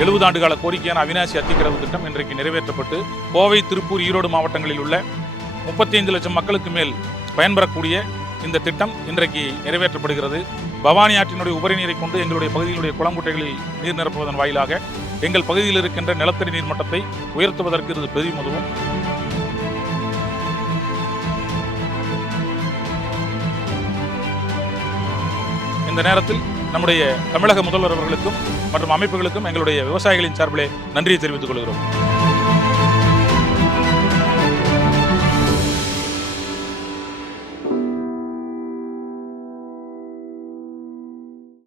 70 ஆண்டுகால கோரிக்கையான அவிநாசி அத்திக்கடவு திட்டம் இன்றைக்கு நிறைவேற்றப்பட்டு கோவை, திருப்பூர், ஈரோடு மாவட்டங்களில் உள்ள 35 லட்சம் மக்களுக்கு மேல் பயன்பெறக்கூடிய இந்த திட்டம் இன்றைக்கு நிறைவேற்றப்படுகிறது. பவானி ஆற்றினுடைய உபரி நீரை கொண்டு எங்களுடைய பகுதியினுடைய குளங்குட்டைகளில் நீர் நிரப்புவதன் வாயிலாக எங்கள் பகுதியில் இருக்கின்ற நிலத்தடி நீர் மட்டத்தை உயர்த்துவதற்கு இது பெரிதும் உதவும். இந்த நேரத்தில் நம்முடைய தமிழக முதல்வர் அவர்களுக்கும் மற்றும் அமைப்புகளுக்கும் எங்களுடைய விவசாயிகளின் சார்பிலே நன்றியை தெரிவித்துக் கொள்கிறோம்.